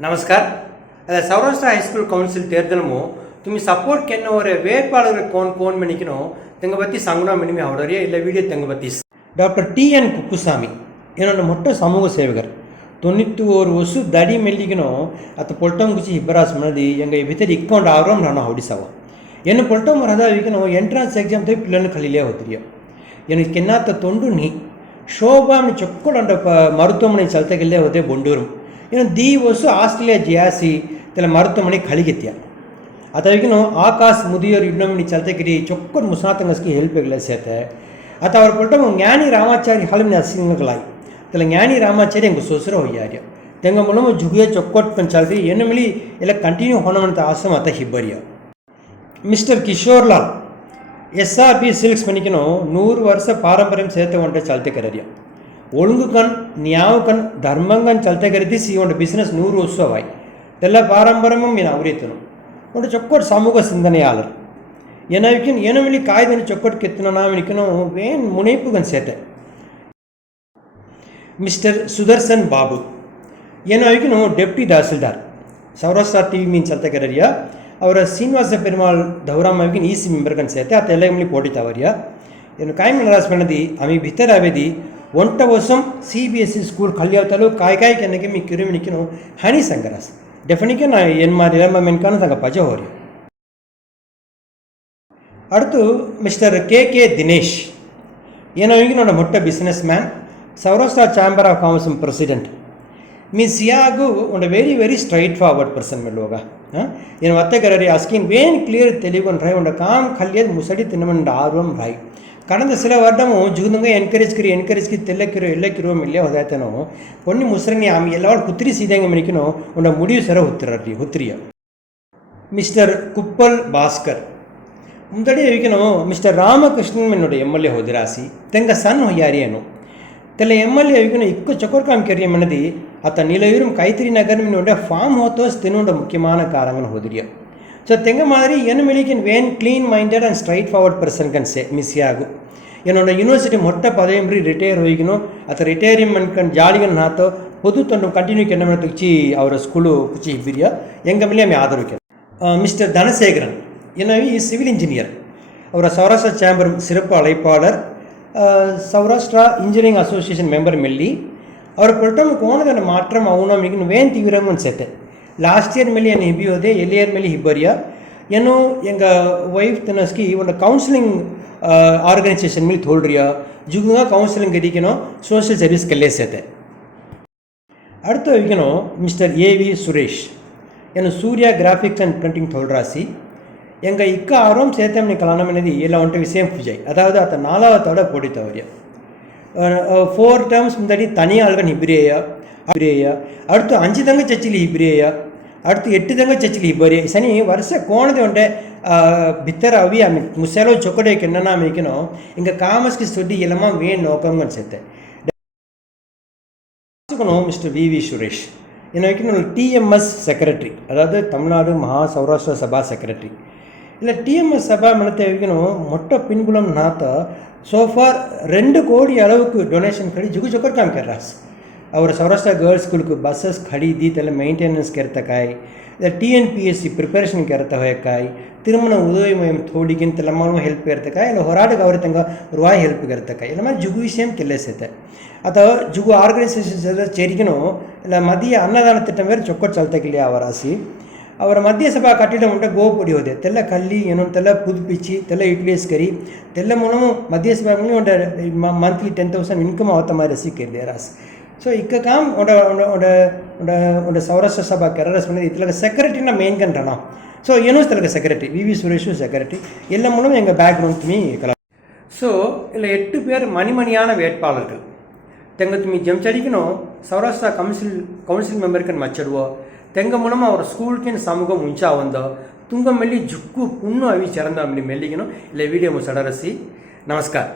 नमस्कार Saurashtra high school council तेरदलमु तुम्हें सपोर्ट केन्न और वेट्पालर कौन कौन मणिकनो तेंगबत्ती संगना मिनिमी आवडरिया इल्ल वीडियो तेंगबत्ती डॉक्टर टी.एन. कुप्पुसामी इन्होंने मोट्ट समूह सेवकर 91 वर्ष दड़ी मेल्लिगनो अत पोल्टम गुची हिब्बरास मनदी एंगे भीतर इक्कोंड आवरम राना होडिसाव एन्न पोल्टम रदा विकनो एंट्रेंस एग्जाम ते पिल्लन खलिले होतिरिया एन्न केन्नात तोंडुनी शोभा में चोक्कोड मरुत्वमने चलतेगिल्ले होते बोंडूरम इನ್ನು दी वर्षु ಆಸ್ಟ್ರೇಲಿಯಾ ಜಿಯಾಸಿ ತೆಲ ಮರುತಮಣಿ ಖಳಿಗೆತ್ಯ ಅತವಿಕನು ಆಕಾಶ್ ಮುದಿಯೋರ್ ಇನ್ನೊಮ್ಮೆ ಚಲ್ತೆಗಿರಿ ಚೊಕ್ಕೊನ್ ಮುಸಾತಂಗಸ್ಕಿ ಹೆಲ್ಪೆಗ್ಲೆ ಸೇತೆ ಅತ ಅವರ ಪೊಟ್ಟಮ ಜ್ಞಾನಿ ರಾಮಾಚಾರಿ ಹಲಮಿನ ಅಸಿಂಗಲಾಯಿ ತೆಲ ಜ್ಞಾನಿ ರಾಮಾಚಾರಿ ಎಂಗು ಸೋಸರ ಹೋಯಾರ್ಯ ತೆಂಗ ಮುಲಮ ಜುಗಿಯ ಚೊಕ್ಕೊಟ್ ಪನ್ ಚಲ್ರಿ ಎನ್ನಮಿಲಿ ಎಲ್ಲ ಕಂಟಿನ್ಯೂ ಹೋನಮಂತ ಆಸಮ ಅತ ಹಿಬ್ಬರಿಯ ಮಿಸ್ಟರ್ ಕಿಶೋರ್ ಲಾಲ್ ಎಸ್ಆರ್ಬಿ ಸಿಲ್ಕ್ಸ್ ಮನಿಕನು 100 ವರ್ಷ ಪಾರಂಪರ್ಯಂ ಸೇತೆ ಒಂಟೆ ಚಲ್ತೆ ಕರರಿಯ ஒழுங்குக்கண் ನ್ಯಾವಕನ್ ಧರ್ಮಂಗನ್ ಚಲ್ತೆ ಕರಿತಿಸಿ ಒಂದು ಬಿಸ್ನೆಸ್ 100 ವರ್ಷವಾಯಿ ಎಲ್ಲ ಪಾರಂಪರ್ಯமும் மீன் அவரித்தனும் ಒಂದು ಚೊಕ್ಕೊಟ್ ಸಮೂಹ சிந்தனையாளர் ಏನವಿಕಿನ್ ಏನಮಿಲಿ ಕಾಯ್ದನ ಚೊಕ್ಕೊಟ್ ಕೆತ್ತನ ನಾವಿನಿಕನು ವೇನ್ ಮುனைப்புಗನ್ ಸೇತೆ ಮಿಸ್ಟರ್ ಸುದರ್ಶನ್ ಬಾಬು ಏನವಿಕಿನು ಡೆಪ್ಟಿ ತಹಸೀಲ್ದಾರ್ ಸೌರಾಷ್ಟ್ರ ಟಿವಿ ಮೀನ್ ಚಲ್ತೆ ಕರರಿಯ ಅವರ ಶ್ರೀನಿವಾಸ ಪೆರುಮಾಳ್ ದೌರಾಮವಿಕಿನ್ ಈಸಿ ಮೆಂಬರ್ಗನ್ ಸೇತೆ ಅತ ಎಲ್ಲ ಎಮ್ಲಿ ಪೋಟಿತಾವರಿಯ ಏನು ಕಾಯಂ ನರಾಸ್ ಪಣದಿ ಅಮಿ ಭಿತರ ಅವೆದಿ ಒಂಟ ವರ್ಷಂ CBSE ಸ್ಕೂಲ್ ಕಲಿಯೋತಲು ಕಾಯಿ ಕೆನಗೆ ಮಿ ಕಿರುಮಿನಿಕಿನು ಹನಿ ಸಂಗರಾಸ್ ಡೆಫಿನಿಕೆ ನಾ ಏನು ಮಾರಿಲ್ಲ ಮೆನ್ಕಾನು ತಂಗ ಪಜ ಹೋರಿ அடுத்து மிஸ்டர் KK தினேஷ் ಏನೋ ಈಗ ನೋಡ ಮೊಟ್ಟ businessman Saurashtra chamber of commerce president ಮೀ ಸಿಯಾಗು ಒಂದು ವೆರಿ ಸ್ಟ್ರೈಟ್ ಫಾರ್ವರ್ಡ್ ಪರ್ಸನ್ ಮೆಲ್ಲೋಗ ಏನು ಮತ್ತೆ ಕರರಿ ಅಸ್ಕಿನ್ ವೇನ್ ಕ್ಲಿಯರ್ ತೆಲಿಗೊಂಡು ರೈ ಒಂದು ಕಾಮ್ ಕಲಿಯದು ಮುಸಡಿ ತಿನ್ನಮಂಡ ಆರ್ವಂ ರೈ கடந்த சில வருடமும் ஜுகுந்தங்க என்கரேஜ் தெல்லக்கிரோ எல்லக்கிரோ இல்லையே ಹೋದಾಯ್ತನೋ కొన్ని ಮುಸ್ರನಿ ಆಮಿ ಎಲ್ಲವಾಳು ಹುತ್ತಿರಿ ಸೀದಂಗೆ ಮನಿಕನೋ ಒಂದು ಮುಡಿಯು ಸರ ಹುತ್ತಿರಿಯ ಮಿಸ್ಟರ್ ಕುಪ್ಪಲ್ ಭಾಸ್ಕರ್ ಮುಂದಡಿ ಏವಿಕನೋ ಮಿಸ್ಟರ್ ರಾಮಕೃಷ್ಣನ್ ಮೆನ್ನೋಡ MLA ಹೋದಿರಾಸಿ ತೆಂಗ ಸನ್ ಹೊಯ್ಯಾರಿಯನು ತೆಲ್ಲ MLA ಏವಿಕನೋ ಇಕ್ಕು ಚಕೋರ್ಕಾಂ ಕೆರಿಯ ಮನದಿ ಅತ ನೀಲಯೂರು ಕೈತಿರಿ ನಗರ ಮೆನ್ನೋಡ ಫಾರ್ಮ್ ಹೋತೋಸ್ ತಿನ್ನೋಡ ಮುಖ್ಯமான ಕಾರಂಗನ ಹೋದಿರಿಯ ಸೊ ತೆಂಗ ಮಾದರಿ ಏನು ಮೆಲಿಕಿನ್ ವೇನ್ clean minded and straightforward person ಕನ್ಸೆ ಮಿಸ್ಸಿಯಾಗು ಏನೊಂದು ಯೂನಿವರ್ಸಿಟಿ ಮೊಟ್ಟ ಪದವಿಂಬ್ರಿ ರಿಟೈರ್ ಹೋಗಿನೋ ಅಥವಾ ರಿಟೈರಿ ಮನ್ಕಂಡು ಜಾಳಿಗನ್ ಹಾತೋ ಪೊದು ತೊಂಡು ಕಂಟಿನ್ಯೂ ಕೆನ್ನ ತುಚ್ಚಿ ಅವರ ಸ್ಕೂಲು ಕುಚ್ಚಿ ಹಿಬ್ಬಿರಿಯ ಎಂಗ ಮೇಲೆ ಆಮೆ ಆದರುಕೆ மிஸ்டர் தனசேகரன் எனவே சிவில் இன்ஜினியர் ಅವರ ಸೌರಾಷ್ಟ್ರ ಚಾಂಬರ್ ಸಿರಪ್ಪು ಅழைப்பாளர் சௌராஷ்டிரா இன்ஜினியரிங் அசோசியேஷன் மெம்பர் மெல்லி அவர் பொருட்டம் கோணದ மாற்றம் ಅವನು ಮಿಗಿನ ವೇನ್ ತೀವ್ರಮನ್ ಸೇತೆ ಲಾಸ್ಟ್ ಇಯರ್ ಮೇಲೆ ಏನು ಹಿಬಿಯೋದೆ ಎಲ್ಲಿಯರ್ ಮೇಲೆ ಹಿಬ್ಬರಿಯ ಏನು ಎಂಗ ವೈಫ್ ತನಸ್ಕಿ ಒಂದು ಕೌನ್ಸಿಲಿಂಗ್ ಆರ್ಗನೈಸೇಷನ್ ಮೇಲೆ ತೋಳ್ರಿಯ ಜುಗುಂಗ ಕೌನ್ಸಿಲಿಂಗ್ ಗದಿಕೆನೋ ಸೋಷಿಯಲ್ ಸರ್ವಿಸ್ ಕಲ್ಲೇಸತೆ அடுத்த வைக்கனோ மிஸ்டர் AV சுரேஷ் ಏನು ಸೂರ್ಯ ಗ್ರಾಫಿಕ್ಸ್ ಆ್ಯಂಡ್ ಪ್ರಿಂಟಿಂಗ್ ತೋಳ್ರಾಸಿ ಎಂಗ ಇಕ್ಕ ಆರೋಮ್ ಸೇತಮನಿ ಕಲಾನಂ అనేది ಎಲ್ಲ ಒಂಟ ವಿಷயம் புஜை அதாவது அத்த 4வதோட போடித்தவரியா 4 ಟರ್ಮ್ಸ್ ಮುಂದಡಿ ತನಿ ಆಳ್ಗನ್ ಹಿಬ್ರಿಯ அடுத்து 5 தங்க சச்சிலி ಹಿಬ್ರಿಯ அடுத்து 8 தங்க ಚಚ್ಲಿ ಹಿಬ್ಬರಿ ಸನಿ ವರ್ಷ ಕೋಣದೆ ಒಂಟೆ ಬಿತ್ತರ ಅವಿ ಆಮಿ ಮುಸೆಲೋ ಚೊಕಡೆ ಕೆನ್ನನ ಮೇಕಿನೋ ಇಂಗ ಕಾಮಸ್ಕಿ ಸುದ್ದಿ ಎಲ್ಲಮ ವೇನ್ ನೋಕಂ ಅನ್ಸುತ್ತೆ மிஸ்டர் VV சுரேஷ் என்ன வைக்கணும் TMS செக்ரட்டரி அதாவது தமிழ்நாடு மகா சௌராஷ்டிர சபா செக்ரட்டரி இல்லை TMS சபா மனத்தை வைக்கணும் மொட்டை பின்புலம் நாத்த சோஃபார் 2 கோடி அளவுக்கு டொனேஷன் கடி ஜுகு ಚೊಕರ್ ಕಾಮ್ कर रहा और सौराष्ट्र गर्ल्स स्कूल को बसेस खरीदी तेल मेंटेनेंस करता काय TNPSC प्रिपरेशन करता है काय तिरुमण उदय मयम थोड़ी तेलमानु हेल्प करता काय होराटक ಅವರು ತಂಗ ರೂಪಾಯಿ ಹೆಲ್ಪ್ करता काय ಎಲ್ಲ ಜುಗು ವಿಷಯ ಕೆಲಸತೆ ಅಥವಾ ಜುಗು ಆರ್ಗನೈಸೇಷನ್ ಸೇರಿಕನೋ ಇಲ್ಲ ಮಧ್ಯ ಅನ್ನದಾನ ತಿಟ್ಟಂ ಬೇರೆ ಚೊಕ್ಕೊಟ್ ಚಲ್ತಕಿಲ್ಲ ಅವರಾಸಿ ಅವರ ಮಧ್ಯ ಸಭಾ ಕಟ್ಟಿಡ ಉಂಟ ಗೋಪುಡಿ ಹೋದೆ ತೆಲ್ಲ ಕಲ್ಲಿ ಏನೋ ತೆಲ್ಲ ಪುದುಪಿಚ್ಚಿ ತೆಲ್ಲ ಯುಟಿಲೈಸ್ ಕರಿ ತೆಲ್ಲ ಮೂಲము ಮಧ್ಯ ಸಭಾ ಉಂಟ ಮಂತ್ಲಿ 10,000 ಇನ್ಕಮ್ ಅವತ್ತ ಮಾರಿ ಸಿಕ್ಕಿದೆ ರಾಸ್ ಸೊ ಇಕ್ಕ ಕಾಮ್ ಒಂದು ಸೌರಾಷ್ಟ್ರ ಸಭಾ ಕೆರರಸ್ ಬಂದಿದೆ ಇತ್ತಲಾಗ ಸೆಕ್ರೆಟರಿನ ಮೇನ್ ಕಂಟಣ ಸೊ ಏನೋ ಸ್ಥಳಕ್ಕೆ ಸೆಕ್ರೆಟರಿ VV சுரேஷு செக்ரட்டரி ಎಲ್ಲ மூலம் எங்கள் பேக்ரவுண்ட் துமி கலா ஸோ இல்லை 8 பேர் மணிமணியான வேட்பாளர்கள் ತೆಂಗ ತುಮಿ ಜಂಚಡಿಗಿನೋ ಸೌರಾಷ್ಟ್ರ ಕೌನ್ಸಿಲ್ ಮೆಂಬರ್ಕನ್ ಮಚ್ಚಡುವ ತೆಂಗ ಮೂಲಮ ಅವರ ಸ್ಕೂಲ್ಕಿನ ಸಮೂಹ ಮುಂಚಾ ಒಂದ ತುಂಗ ಮೆಲ್ಲಿ ಜುಕ್ಕು ಪುಣ್ಣು ಅವಿ ಚರಂದ ಮೆಲ್ಲಿಗಿನೋ ಇಲ್ಲ ವಿಡಿಯೋ ಮುಸಡರಸಿ ನಮಸ್ಕಾರ.